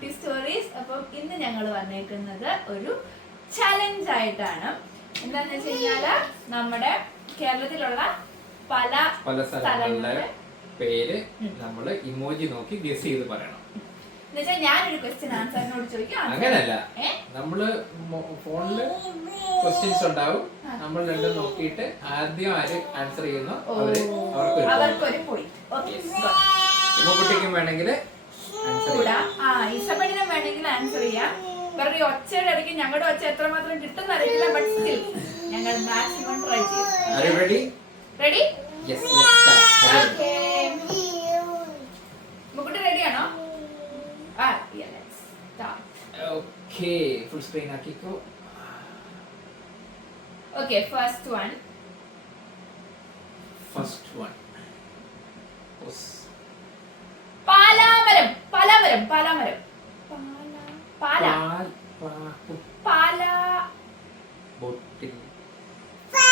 കുട്ടി സ്റ്റോറീസ് അപ്പം ഇന്ന് ഞങ്ങൾ വന്നേക്കുന്നത് ഒരു ചലഞ്ച് ആയിട്ടാണ്. എന്താന്ന് വെച്ച് കഴിഞ്ഞാൽ നമ്മുടെ കേരളത്തിലുള്ള പല പല സ്ഥലങ്ങളുടെ പേര് നമ്മൾ നമ്മൾ ഇമോജി നോക്കി ഗസ് ചെയ്ത് പറയണം. എന്നുവെച്ചാൽ ഞാനൊരു ക്വസ്റ്റ്യൻ ആൻസറിനോട് ചോദിക്കും. Answer- അങ്ങനല്ല? നമ്മൾ ഫോണിൽ ക്വസ്റ്റ്യൻസ് ഉണ്ടാവും. നമ്മൾ രണ്ടും നോക്കിയിട്ട് ആദ്യം ആര് ആൻസർ ചെയ്യുന്നു? അവർക്ക് അവർക്കൊരു പോയിന്റ് ഓക്കെ ഇപ്പൊ കുട്ടിക്കും വേണമെങ്കിൽ കൂടാ. ആ ഈസപ്പണിനും വേണമെങ്കിൽ ആൻസർ ചെയ്യാം. ഈ ഒച്ചയുടെ ഇടയ്ക്ക് ഞങ്ങളുടെ ഒച്ച എത്രമാത്രം കിട്ടുന്ന അറിയില്ല ബട്ട് സ്റ്റിൽ ഞങ്ങൾ മാക്സിമം ട്രൈ ചെയ്യും. റെഡി റെഡി മുക്കുട്ടി റെഡിയാണോ ആ okay full screen ആക്കിക്കോ. Okay first one first one പാലാമരം പാലാമരം പാലാമരം. പാല. പാല. ബോട്ടിൽ.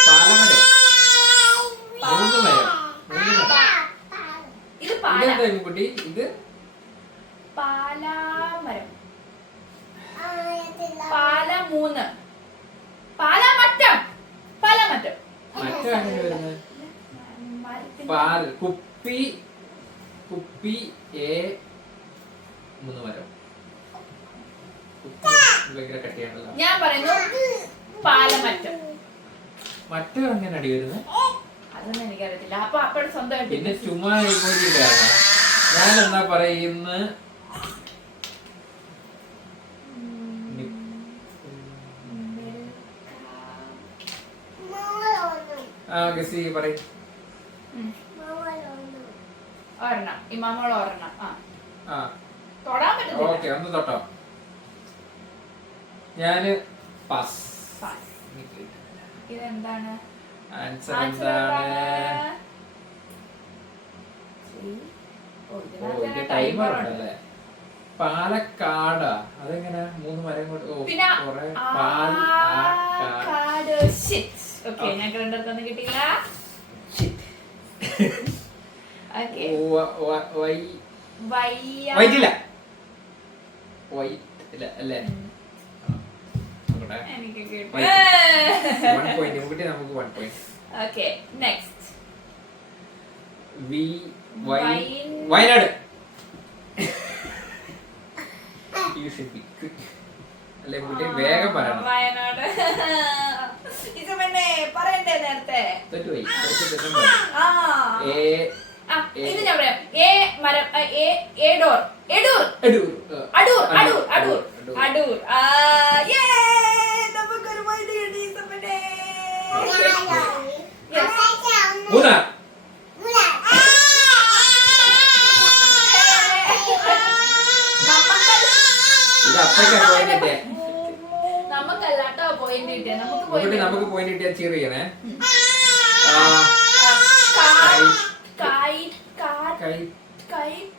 പാലമരം. മൂന്ന് മരം മൂന്ന് മരം ഇത് പാല. ഇതെന്താ കുട്ടി? ഇത് പാലാമരം. പാല മൂന്ന് പാലാമറ്റം. പാലാമറ്റം. മറ്റാണ് വരുന്നത്? മരത്തിന്റെ- പാൽ. കുപ്പി. കുപ്പി എ മൂന്ന് മരം ഭയങ്കര കട്ടിയാണല്ലോ. ഞാൻ പറയുന്നു പാലമറ്റം. മറ്റു അങ്ങനെ അടി വരുന്നത് അതൊന്നും എനിക്കറിയത്തില്ല. അപ്പൊ അപ്പഴും സ്വന്തമായിട്ട് പിന്നെ ചുമ്മാ ഞാൻ എന്താ പറയുന്ന ആ ഗസി പറയും. ഒരെണ്ണം. ഇമാമോൾ ഒരെണ്ണം. ആ. ആ. തൊടാൻ പറ്റുന്നില്ല ഓക്കെ ഒന്ന് തൊട്ടോ. ഞാൻ പാസ്. Pass. ഇതെന്താണ്? ആൻസർ Answer എന്താണ്? ഓ, ഓ ഇതിനകത്ത് ടൈമർ timer ഉണ്ട്. ഉണ്ടല്ലേ? പാലക്കാടാ. അതെങ്ങനെ? മൂന്ന് മരം കൊണ്ട് ഓ പിന്നെ കൊറേ പാൽ ആ, കാ- ആക്കാട് shit. Okay, ഞാൻ രണ്ടിടത്തൊന്നും കിട്ടിയില്ല. ഓക്കെ ഓ, വ- വ- വൈ. വയ്യ. വൈറ്റ് അല്ലേ? നമുക്ക് one point okay next V Wayanad. അല്ലേ കുട്ടി വേഗം പറയണം. വയനാട്. ഇത് പിന്നെ പറയണ്ടേ നേരത്തെ? തെറ്റുപോയി. ഇത് ഞാൻ പറയാം എ മരം എ ഡോർ എഡൂർ അടൂർ അടൂർ അടൂർ അടൂർ, അടൂർ നമുക്കൊരു മൈദ കിട്ടി സമ്മനെ മൂന്നാർ നമുക്കല്ലാട്ടോ പോയിന്റ് കിട്ടിയ നമുക്ക് നമുക്ക് പോയിന്റ് കിട്ടിയാ ചീർ ചെയ്യണേ kai. Kai.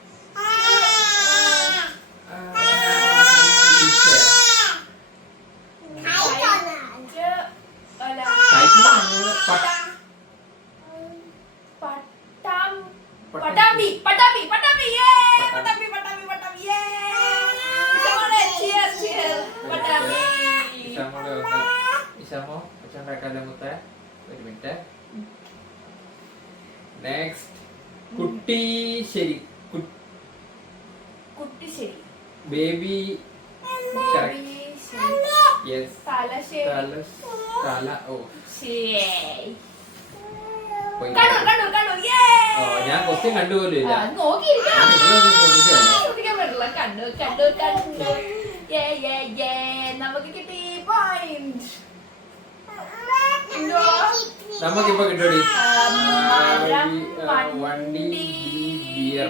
Patabi, patabi, patabi, yeay! Yeay! Bisa mulai, cheers, cheers! Bisa bisa mau, mereka ada. ശരി കുട്ടിശ്ശേരി. ബേബി. യെസ് തല തല ഓ. ഞാൻ ക്വസ്റ്റ്യൻ കണ്ടുപോലില്ല നമുക്ക് കിട്ടി പോയിന്റ് നമുക്കിപ്പോ കിട്ടുമടി വണ്ടി ബിയർ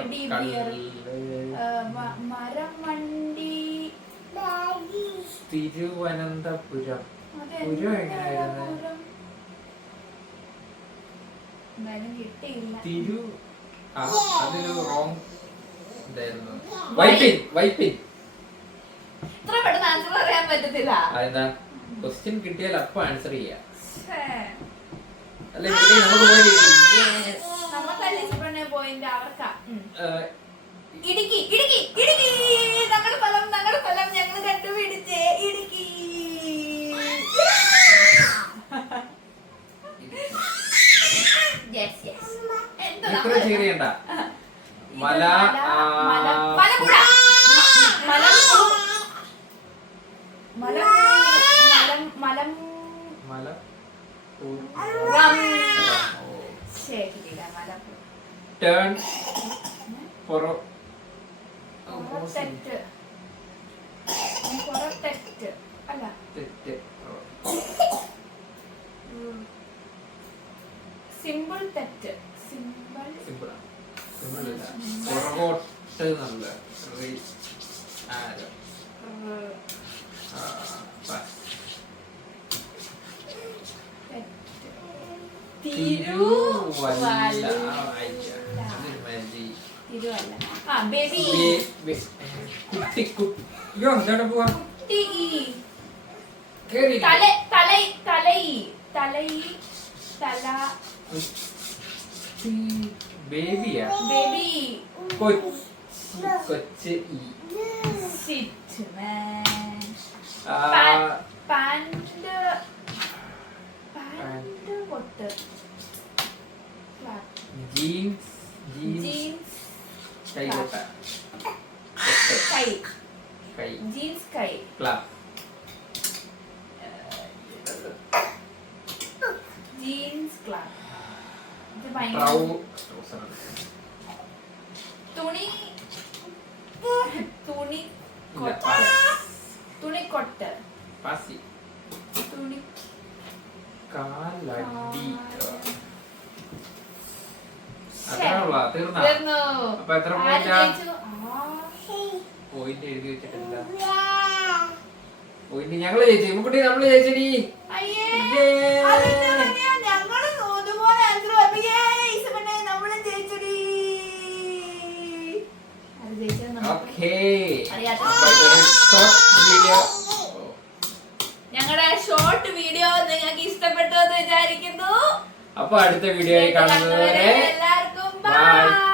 മരം വണ്ടി. തിരുവനന്തപുരം. പുരം എങ്ങനെയായിരുന്നു? തിരു ആ, അതൊരു റോങ് ഇതായിരുന്നു. വൈപ്പിൻ വൈപ്പിൻ ഇത്ര പെട്ടെന്ന് ആൻസർ പറയാൻ പറ്റത്തില്ല. അതെന്താ ക്വസ്റ്റ്യൻ കിട്ടിയാൽ അപ്പൊ ആൻസർ ചെയ്യാം. അല്ലെ നമുക്ക് ഇടുക്കി ഇടുക്കി ഇടുക്കി. നമ്മുടെ സ്ഥലം നമ്മുടെ സ്ഥലം ഞങ്ങൾ യെസ് ഇടുക്കി. ഇത്ര ചെയ്യണ്ട. മല. മലമ്പുഴ ടേൺ പൊറോ തെറ്റ് തെറ്റ് അല്ല. തെറ്റ്. സിമ്പിൾ തെറ്റ്. സിമ്പിൾ സിമ്പിൾ പുറകോട്ട് നല്ല റീ- ആരോ. ആ, pass. തിരുവല്ല. തിരുവല്ല ആ ബേബി. കുട്ടി കുട്ടി അയ്യോ പോവാ. കുട്ടി കേറി. തല തലൈ തലൈ തലൈ തല. ബേബിയാ? ബേബി. കൊച്ച് കൊച്ച് സിറ്റ് മാൻ ആ, പാന്റ് പാന്റ് പൊട്ട് ജീൻസ് ജീൻസ് ജീൻസ് കൈ കൊട്ട കൈ കൈ ജീൻസ് ക്ലാപ്പ് ജീൻസ് ക്ലാസ് ഇത് ഭയങ്കര തുണി തുണി കൊട്ട തുണി കൊട്ട പാസി തുണി കാലടി തീർന്ന. അപ്പൊ എത്ര പോയിന്റാ? എഴുതി വെച്ചിട്ടില്ല ഞങ്ങൾ ജയിച്ചു. ഇമ്മുക്കുട്ടി നമ്മൾ ജയിച്ചടി. ഞങ്ങളുടെ ഷോർട്ട് വീഡിയോ നിങ്ങൾക്ക് ഇഷ്ടപ്പെട്ടു എന്ന് വിചാരിക്കുന്നു. അപ്പൊ അടുത്ത വീഡിയോ ആയി കാണുന്നത് എല്ലാവർക്കും ബൈ